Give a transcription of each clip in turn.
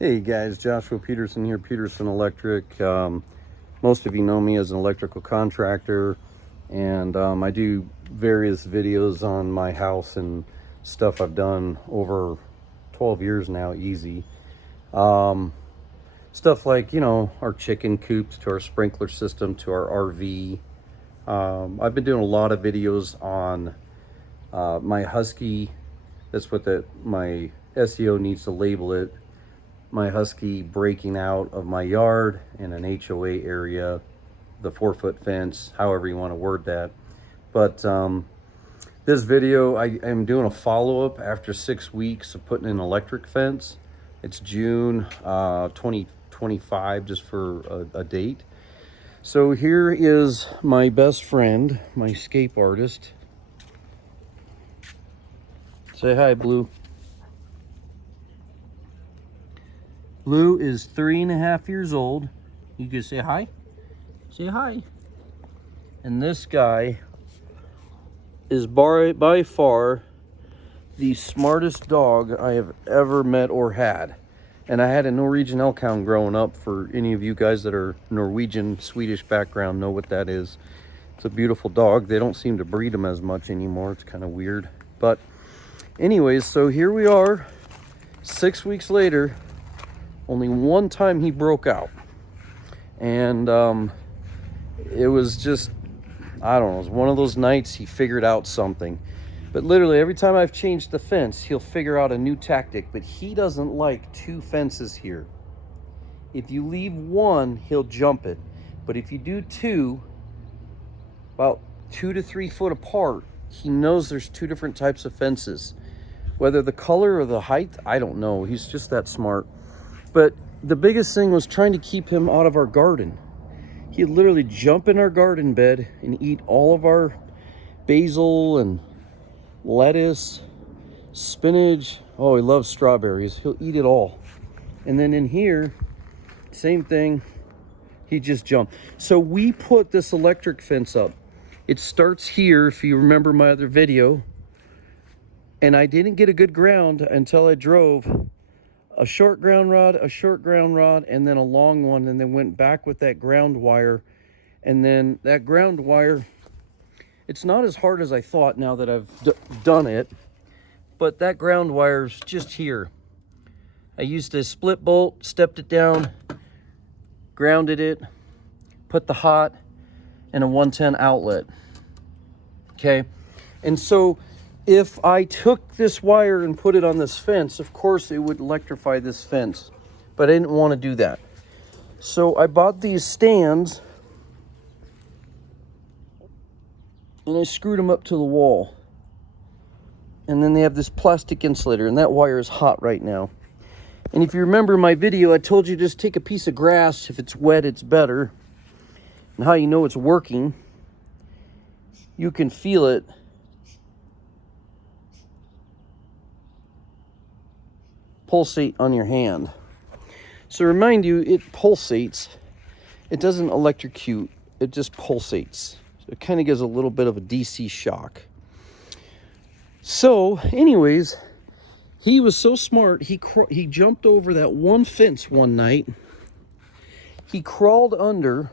Hey guys, Joshua Peterson here, Peterson Electric. Most of you know me as an electrical contractor, and I do various videos on my house and stuff I've done over 12 years now, easy. Stuff like, our chicken coops to our sprinkler system to our RV. I've been doing a lot of videos on my Husky. That's what my SEO needs to label it. My Husky breaking out of my yard in an HOA area, the 4-foot fence, however you want to word that. But this video, I am doing a follow-up after 6 weeks of putting an electric fence. It's June 2025, just for a date. So here is my best friend, my escape artist. Say hi, Blue. Blue is 3.5 years old. You can say hi. Say hi. And this guy is by far the smartest dog I have ever met or had. And I had a Norwegian Elkhound growing up. For any of you guys that are Norwegian, Swedish background, know what that is. It's a beautiful dog. They don't seem to breed them as much anymore. It's kind of weird. But anyways, so here we are, 6 weeks later. Only one time he broke out, and it was just, I don't know, it was one of those nights he figured out something. But literally every time I've changed the fence, he'll figure out a new tactic. But he doesn't like two fences here. If you leave one, he'll jump it. But if you do two, about 2 to 3 foot apart, he knows there's two different types of fences. Whether the color or the height, I don't know. He's just that smart. But the biggest thing was trying to keep him out of our garden. He'd literally jump in our garden bed and eat all of our basil and lettuce, spinach. Oh, he loves strawberries. He'll eat it all. And then in here, same thing. He just jumped. So we put this electric fence up. It starts here, if you remember my other video. And I didn't get a good ground until I drove a short ground rod, and then a long one, and then went back with that ground wire. And then that ground wire, it's not as hard as I thought now that I've done it, but that ground wire's just here. I used a split bolt, stepped it down, grounded it, put the hot and a 110 outlet. Okay, and so if I took this wire and put it on this fence, of course it would electrify this fence, but I didn't want to do that. So I bought these stands and I screwed them up to the wall. And then they have this plastic insulator, and that wire is hot right now. And if you remember my video, I told you just take a piece of grass. If it's wet, it's better. And how you know it's working, you can feel it. Pulsate on your hand. So remind you, it pulsates. It doesn't electrocute, it just pulsates. So it kind of gives a little bit of a DC shock. So anyways, he was so smart, he jumped over that one fence one night. He crawled under.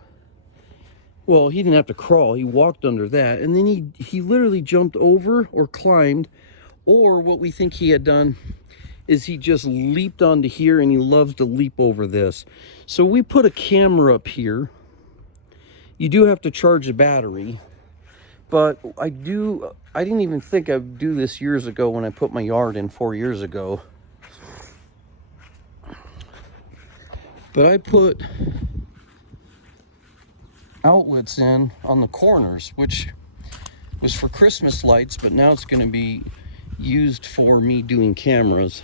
Well, he didn't have to crawl, he walked under that, and then he literally jumped over or climbed, or what we think he had done is he just leaped onto here, and he loves to leap over this. So we put a camera up here. You do have to charge the battery, but I didn't even think I'd do this years ago when I put my yard in 4 years ago. But I put outlets in on the corners, which was for Christmas lights, but now it's going to be used for me doing cameras.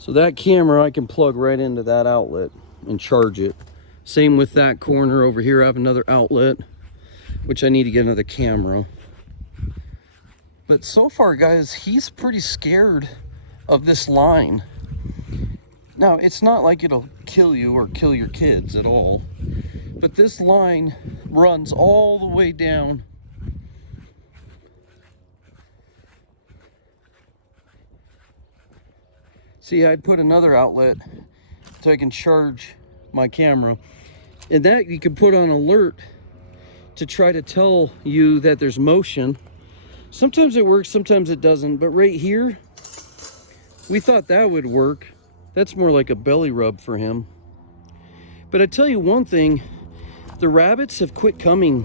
So that camera I can plug right into that outlet and charge it. Same with that corner over here. I have another outlet, which I need to get another camera. But so far, guys, he's pretty scared of this line. Now, it's not like it'll kill you or kill your kids at all, but this line runs all the way down See, I put another outlet so I can charge my camera. And that you can put on alert to try to tell you that there's motion. Sometimes it works, sometimes it doesn't. But right here, we thought that would work. That's more like a belly rub for him. But I tell you one thing, the rabbits have quit coming,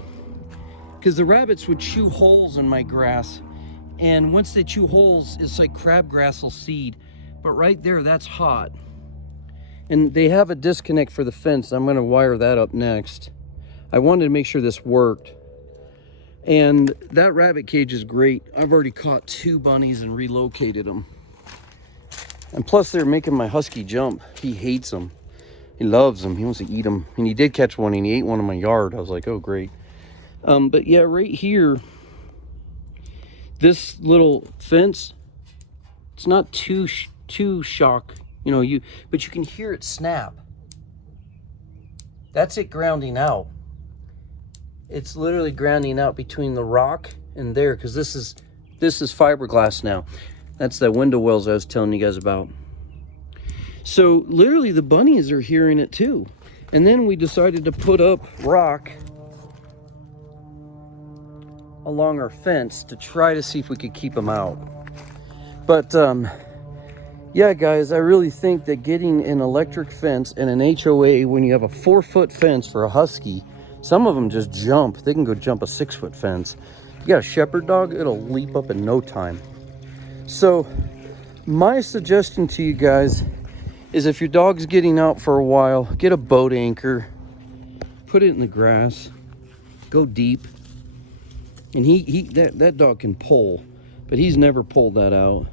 because the rabbits would chew holes in my grass. And once they chew holes, it's like crabgrass will seed. But right there, that's hot. And they have a disconnect for the fence. I'm gonna wire that up next. I wanted to make sure this worked. And that rabbit cage is great. I've already caught 2 bunnies and relocated them. And plus they're making my Husky jump. He hates them. He loves them. He wants to eat them. And he did catch one and he ate one in my yard. I was like, oh, great. But yeah, right here, this little fence, it's not too shock, you know, but you can hear it snap. That's it grounding out. It's literally grounding out between the rock and there, because this is fiberglass now. That's the window wells I was telling you guys about. So literally the bunnies are hearing it too. And then we decided to put up rock along our fence to try to see if we could keep them out. But yeah, guys, I really think that getting an electric fence and an HOA, when you have a 4-foot fence for a Husky, some of them just jump. They can go jump a 6-foot fence. You got a shepherd dog, it'll leap up in no time. So my suggestion to you guys is, if your dog's getting out for a while, get a boat anchor, put it in the grass, go deep. And that dog can pull, but he's never pulled that out.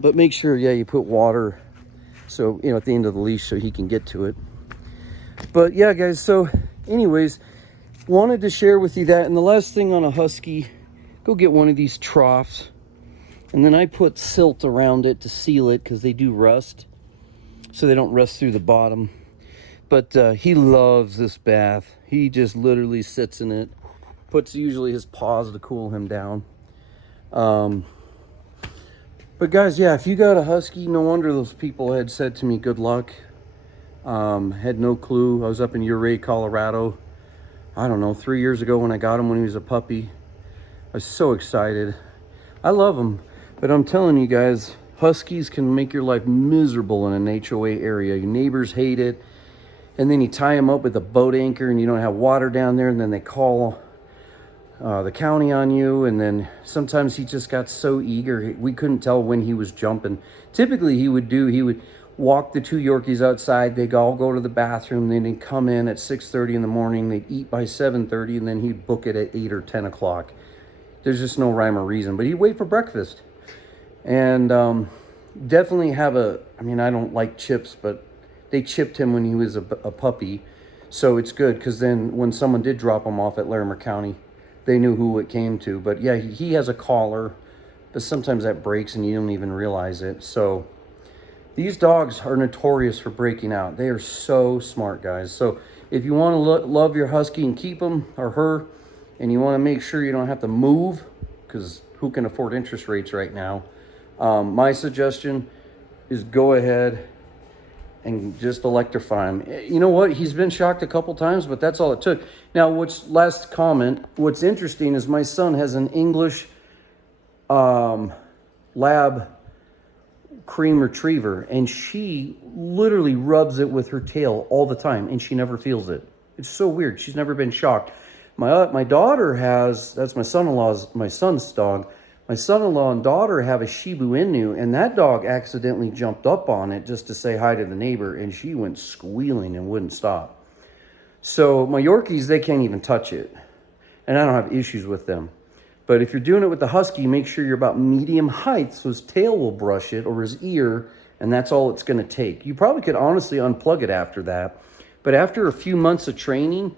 But make sure, yeah, you put water, so, you know, at the end of the leash so he can get to it. But yeah, guys, so anyways, wanted to share with you that. And the last thing on a Husky, go get one of these troughs. And then I put silt around it to seal it, because they do rust, so they don't rust through the bottom. But he loves this bath. He just literally sits in it, puts usually his paws to cool him down. But guys, yeah, if you got a Husky, no wonder those people had said to me, good luck. Had no clue. I was up in Ouray, Colorado, I don't know, 3 years ago when I got him when he was a puppy. I was so excited. I love him, but I'm telling you guys, Huskies can make your life miserable in an HOA area. Your neighbors hate it. And then you tie them up with a boat anchor and you don't have water down there, and then they call the county on you. And then sometimes he just got so eager, we couldn't tell when he was jumping. Typically he would walk the 2 Yorkies outside, they'd all go to the bathroom, then he'd come in at 6:30 in the morning, they'd eat by 7:30, and then he'd book it at 8 or 10 o'clock. There's just no rhyme or reason, but he'd wait for breakfast. And definitely have I mean, I don't like chips, but they chipped him when he was a puppy, so it's good, because then when someone did drop him off at Larimer County, they knew who it came to. But yeah, he has a collar, but sometimes that breaks and you don't even realize it. So these dogs are notorious for breaking out. They are so smart, guys. So if you want to love your Husky and keep him or her, and you want to make sure you don't have to move, because who can afford interest rates right now, my suggestion is go ahead and just electrify him. You know what? He's been shocked a couple times, but that's all it took. Now, last comment, what's interesting is my son has an English lab cream retriever, and she literally rubs it with her tail all the time, and she never feels it. It's so weird. She's never been shocked. My daughter has, that's my son's dog. My son-in-law and daughter have a Shiba Inu, and that dog accidentally jumped up on it just to say hi to the neighbor, and she went squealing and wouldn't stop. So my Yorkies, they can't even touch it, and I don't have issues with them. But if you're doing it with the Husky, make sure you're about medium height so his tail will brush it, or his ear, and that's all it's going to take. You probably could honestly unplug it after that. But after a few months of training,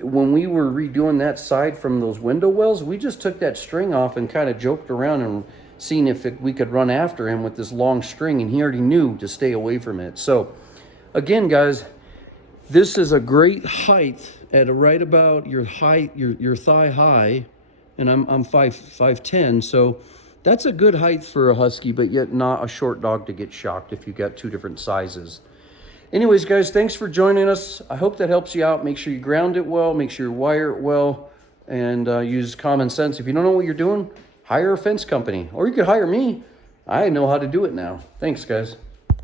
when we were redoing that side from those window wells, we just took that string off and kind of joked around and seen if we could run after him with this long string, and he already knew to stay away from it. So again, guys, this is a great height at right about your height, your thigh high, and I'm 5'10", so That's a good height for a Husky, but yet not a short dog to get shocked if you got two different sizes. Anyways, guys, thanks for joining us. I hope that helps you out. Make sure you ground it well, make sure you wire it well, and use common sense. If you don't know what you're doing, hire a fence company, or you could hire me. I know how to do it now. Thanks, guys.